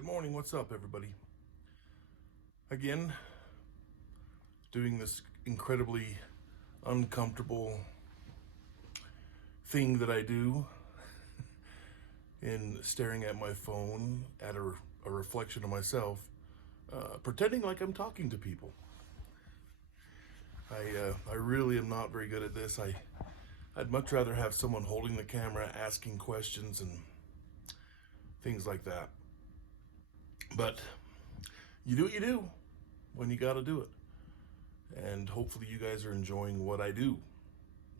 Good morning. What's up, everybody? Again, doing this incredibly uncomfortable thing that I do in staring at my phone at a reflection of myself, pretending like I'm talking to people. I really am not very good at this. I'd much rather have someone holding the camera, asking questions and things like that. But you do what you do when you got to do it. And hopefully you guys are enjoying what I do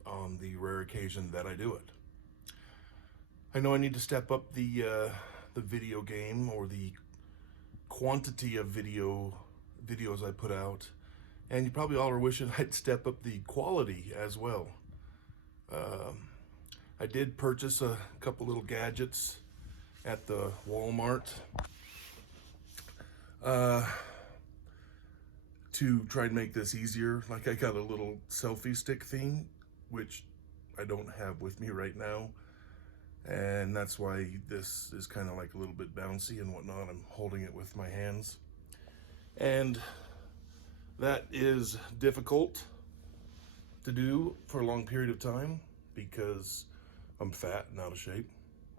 on the rare occasion that I do it. I know I need to step up the video game, or the quantity of videos I put out, and you probably all are wishing I'd step up the quality as well. I did purchase a couple little gadgets at the Walmart to try and make this easier. Like, I got a little selfie stick thing, which I don't have with me right now, and that's why this is kind of like a little bit bouncy and whatnot. I'm holding it with my hands, and that is difficult to do for a long period of time because I'm fat and out of shape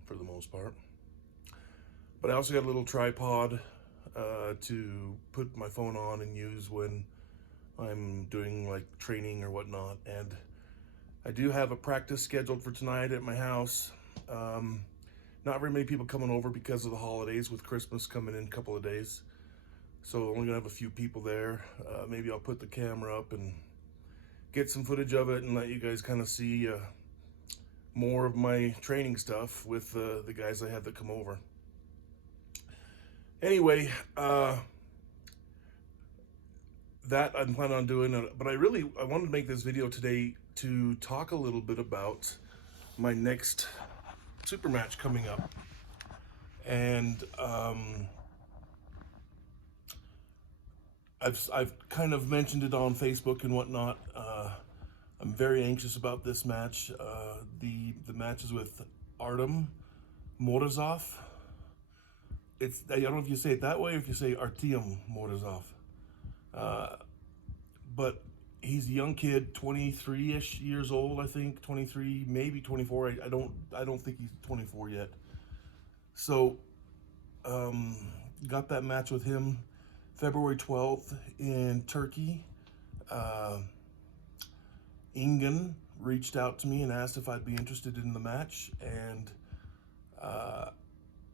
for the most part. But I also got a little tripod to put my phone on and use when I'm doing like training or whatnot. And I do have a practice scheduled for tonight at my house. Not very many people coming over because of the holidays, with Christmas coming in a couple of days. So only gonna have a few people there. Maybe I'll put the camera up and get some footage of it and let you guys kind of see more of my training stuff with the guys I have that come over. Anyway, that I'm planning on doing, but I wanted to make this video today to talk a little bit about my next super match coming up. And I've kind of mentioned it on Facebook and whatnot. I'm very anxious about this match. The match is with Artyom Morozov. I don't know if you say it that way or if you say Artyom Morozov. But he's a young kid, 23-ish years old, I think, 23, maybe 24. I don't think he's 24 yet. So, got that match with him February 12th in Turkey. Ingen reached out to me and asked if I'd be interested in the match, and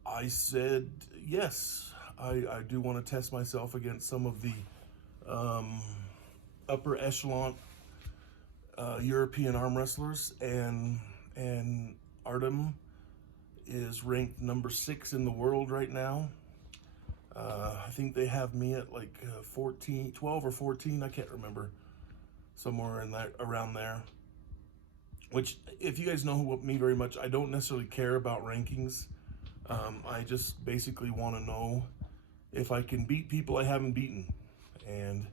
I said yes. I do want to test myself against some of the upper echelon European arm wrestlers, and Artyom is ranked number 6 in the world right now. I think they have me at like 12 or 14, I can't remember, somewhere in that, around there. Which, if you guys know me very much, I don't necessarily care about rankings. I just basically want to know if I can beat people I haven't beaten. And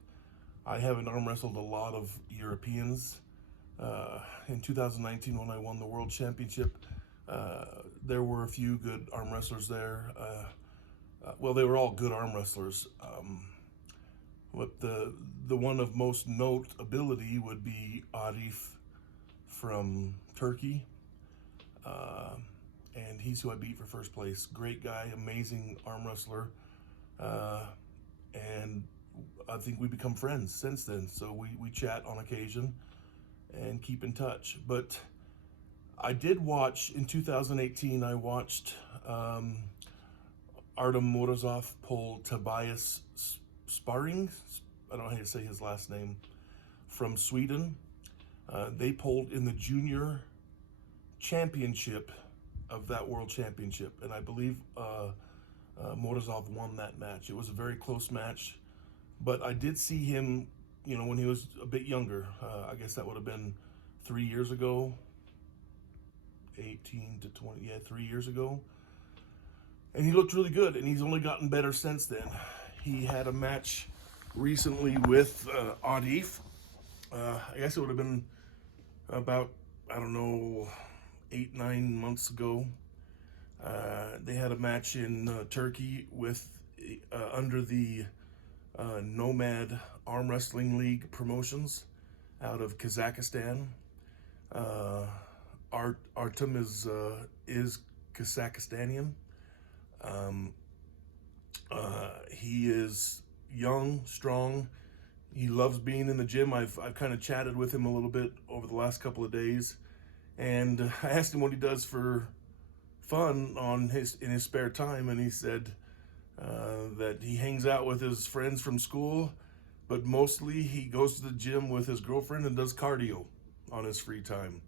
I haven't arm wrestled a lot of Europeans. In 2019, when I won the World Championship, there were a few good arm wrestlers there. Well, they were all good arm wrestlers. But the one of most notability would be Arif from Turkey. And he's who I beat for first place. Great guy, amazing arm wrestler. And I think we become friends since then. So we chat on occasion and keep in touch. But I did watch, in 2018, I watched Artyom Morozov pull Tobias Sparring, I don't know how to say his last name, from Sweden. They pulled in the junior championship of that world championship, and I believe Morozov won that match. It was a very close match, but I did see him, when he was a bit younger. I guess that would have been 3 years ago, 18 to 20, yeah, 3 years ago. And he looked really good, and he's only gotten better since then. He had a match recently with Arif. I guess it would have been about, I don't know, 8-9 months ago. They had a match in Turkey with under the Nomad Arm Wrestling League promotions out of Kazakhstan. Artyom is Kazakhstanian. Um, he is young, strong. He loves being in the gym. I've kind of chatted with him a little bit over the last couple of days, and I asked him what he does for fun in his spare time, and he said that he hangs out with his friends from school, but mostly he goes to the gym with his girlfriend and does cardio on his free time,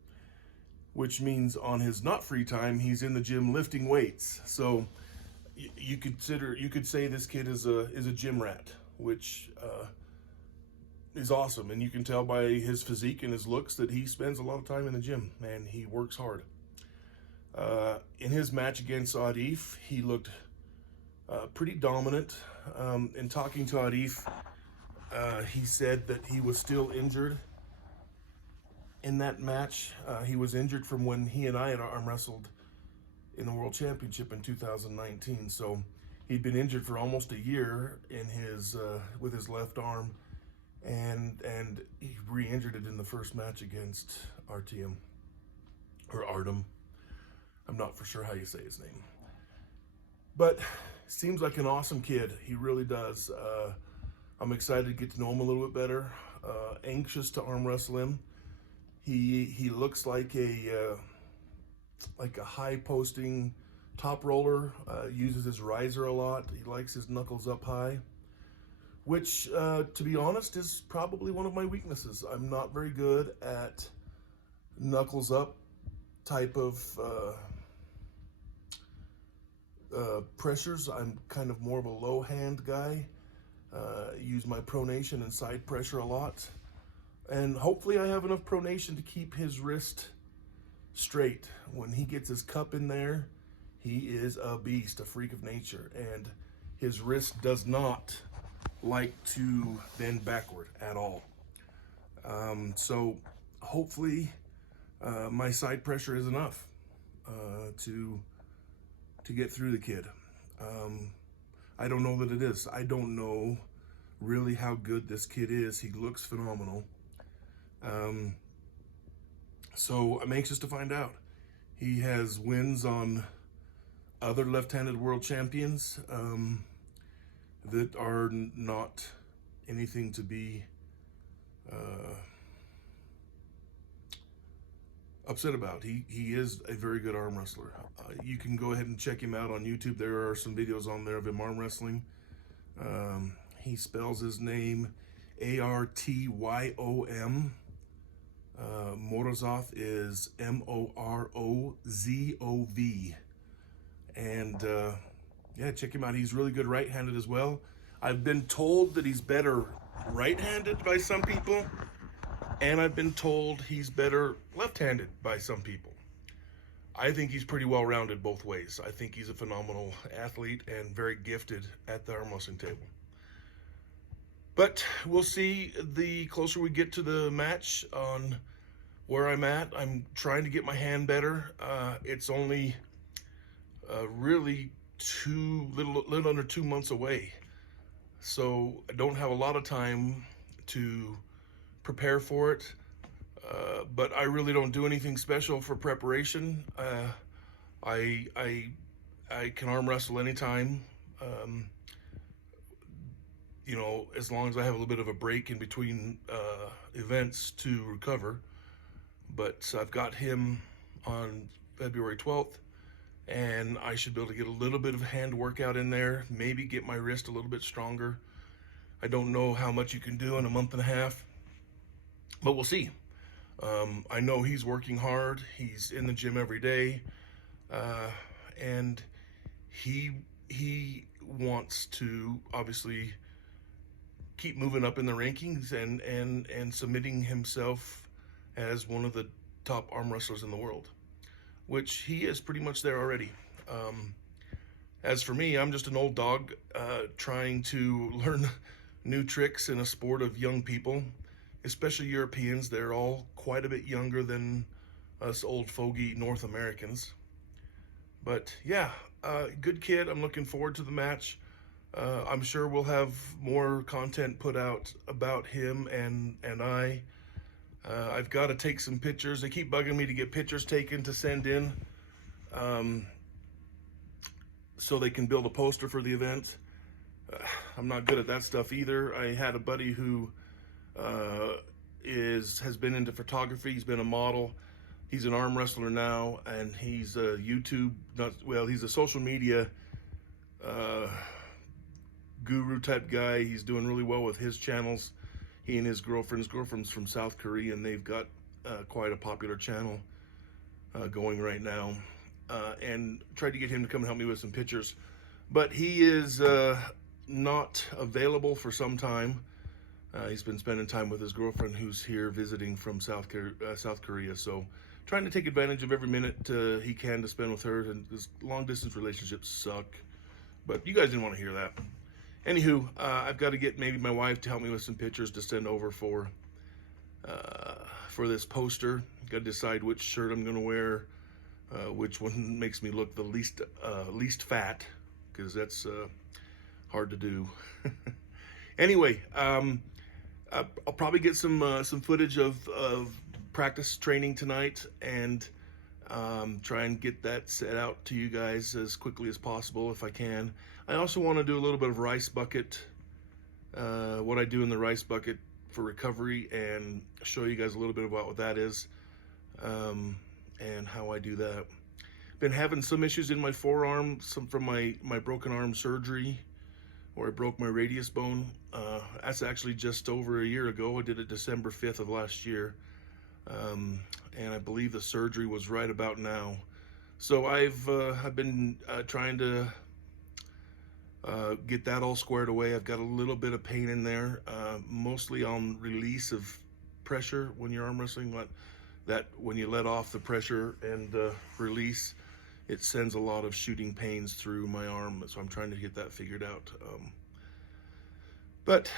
which means on his not free time he's in the gym lifting weights. So you could say this kid is a gym rat, which is awesome, and you can tell by his physique and his looks that he spends a lot of time in the gym and he works hard. In his match against Arif, he looked pretty dominant. In talking to Arif, he said that he was still injured in that match. He was injured from when he and I had arm wrestled in the World Championship in 2019. So he'd been injured for almost a year in his with his left arm, and he re-injured it in the first match against Artyom or Artyom. I'm not for sure how you say his name, but seems like an awesome kid. He really does. I'm excited to get to know him a little bit better. Anxious to arm wrestle him. He looks like a high posting top roller. Uses his riser a lot. He likes his knuckles up high, which to be honest is probably one of my weaknesses. I'm not very good at knuckles up type of pressures. I'm kind of more of a low hand guy. Use my pronation and side pressure a lot, and hopefully I have enough pronation to keep his wrist straight. When he gets his cup in there, he is a beast, a freak of nature, and his wrist does not like to bend backward at all. So hopefully my side pressure is enough to get through the kid. I don't know that it is. I don't know really how good this kid is. He looks phenomenal. So I'm anxious to find out. He has wins on other left-handed world champions that are not anything to be upset about. He is a very good arm wrestler. You can go ahead and check him out on YouTube. There are some videos on there of him arm wrestling. He spells his name Artyom. Morozov is Morozov. And yeah, check him out. He's really good right-handed as well. I've been told that he's better right-handed by some people, and I've been told he's better left-handed by some people. I think he's pretty well-rounded both ways. I think he's a phenomenal athlete and very gifted at the arm wrestling table. But we'll see the closer we get to the match on where I'm at. I'm trying to get my hand better. It's only really little under 2 months away. So I don't have a lot of time to prepare for it. But I really don't do anything special for preparation. I can arm wrestle anytime. You know, as long as I have a little bit of a break in between events to recover. But I've got him on February 12th, and I should be able to get a little bit of hand workout in there, maybe get my wrist a little bit stronger. I don't know how much you can do in a month and a half, but we'll see. I know he's working hard. He's in the gym every day, and he wants to obviously keep moving up in the rankings and submitting himself as one of the top arm wrestlers in the world, which he is pretty much there already. As for me, I'm just an old dog trying to learn new tricks in a sport of young people, especially Europeans. They're all quite a bit younger than us old fogey North Americans. But yeah, good kid. I'm looking forward to the match. I'm sure we'll have more content put out about him and I. I've got to take some pictures. They keep bugging me to get pictures taken to send in, um, so they can build a poster for the event. I'm not good at that stuff either. I had a buddy who has been into photography. He's been a model. He's an arm wrestler now, and he's a YouTube, he's a social media guru type guy. He's doing really well with his channels. He and his girlfriend's from South Korea, and they've got quite a popular channel going right now. And tried to get him to come and help me with some pictures, but he is not available for some time. He's been spending time with his girlfriend, who's here visiting from South Korea. So trying to take advantage of every minute he can to spend with her. And this long distance relationships suck, but you guys didn't want to hear that. Anywho, I've got to get maybe my wife to help me with some pictures to send over for this poster. Got to decide which shirt I'm going to wear, which one makes me look the least fat, because that's hard to do. Anyway, I'll probably get some footage of practice training tonight, and try and get that set out to you guys as quickly as possible if I can. I also want to do a little bit of rice bucket, what I do in the rice bucket for recovery, and show you guys a little bit about what that is, and how I do that. Been having some issues in my forearm, some from my broken arm surgery, where I broke my radius bone. That's actually just over a year ago. I did it December 5th of last year. And I believe the surgery was right about now. So I've been trying to get that all squared away. I've got a little bit of pain in there, mostly on release of pressure when you're arm wrestling. That when you let off the pressure and release, it sends a lot of shooting pains through my arm. So I'm trying to get that figured out. But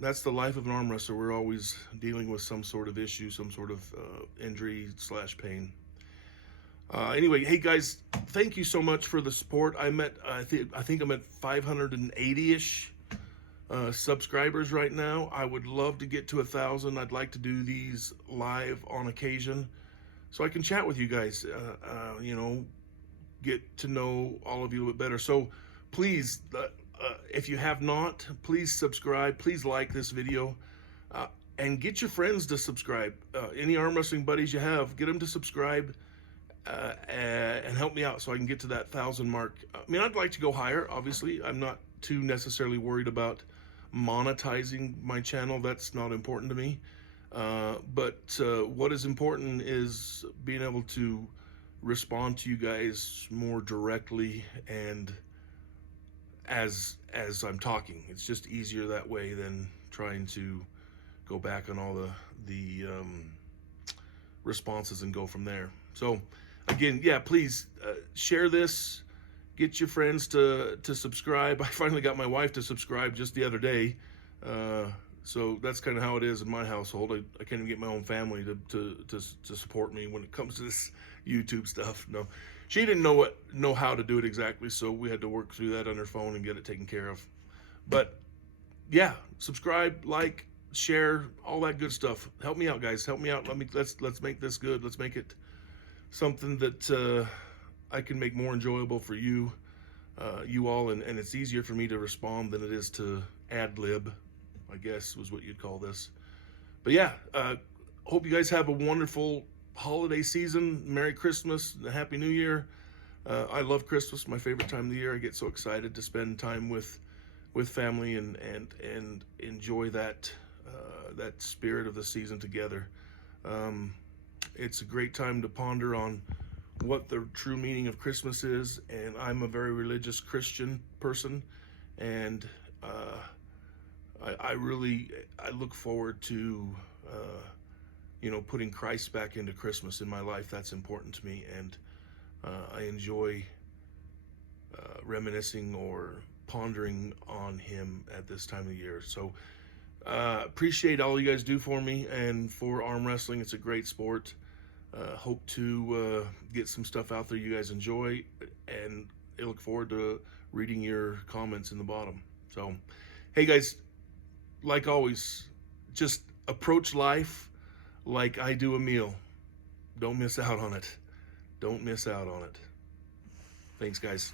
that's the life of an arm wrestler. We're always dealing with some sort of issue, some sort of injury / pain. Anyway, hey guys, thank you so much for the support. I think I'm at 580-ish subscribers right now. I would love to get to 1,000. I'd like to do these live on occasion, so I can chat with you guys. Get to know all of you a little bit better. So please, if you have not, please subscribe. Please like this video, and get your friends to subscribe. Any arm wrestling buddies you have, get them to subscribe, and help me out so I can get to that 1,000 mark. I mean, I'd like to go higher. Obviously, I'm not too necessarily worried about monetizing my channel. That's not important to me. But what is important is being able to respond to you guys more directly, and as I'm talking. It's just easier that way than trying to go back on all the responses and go from there. So again, yeah, please share this, get your friends to subscribe. I finally got my wife to subscribe just the other day. So that's kind of how it is in my household. I can't even get my own family to support me when it comes to this YouTube stuff. No, she didn't know how to do it exactly, so we had to work through that on her phone and get it taken care of. But yeah, subscribe, like, share, all that good stuff. Help me out, guys. Help me out. Let's make this good. Let's make it something that I can make more enjoyable for you all, and it's easier for me to respond than it is to ad lib, I guess was what you'd call this. But yeah, hope you guys have a wonderful holiday season. Merry Christmas, and a Happy New Year. I love Christmas, my favorite time of the year. I get so excited to spend time with family and enjoy that spirit of the season together. It's a great time to ponder on what the true meaning of Christmas is, and I'm a very religious Christian person, and I look forward to putting Christ back into Christmas in my life. That's important to me, and I enjoy reminiscing or pondering on him at this time of year. So appreciate all you guys do for me and for arm wrestling. It's a great sport. Hope to get some stuff out there you guys enjoy, and I look forward to reading your comments in the bottom. So, hey guys, like always, just approach life like I do a meal. Don't miss out on it. Don't miss out on it. Thanks, guys.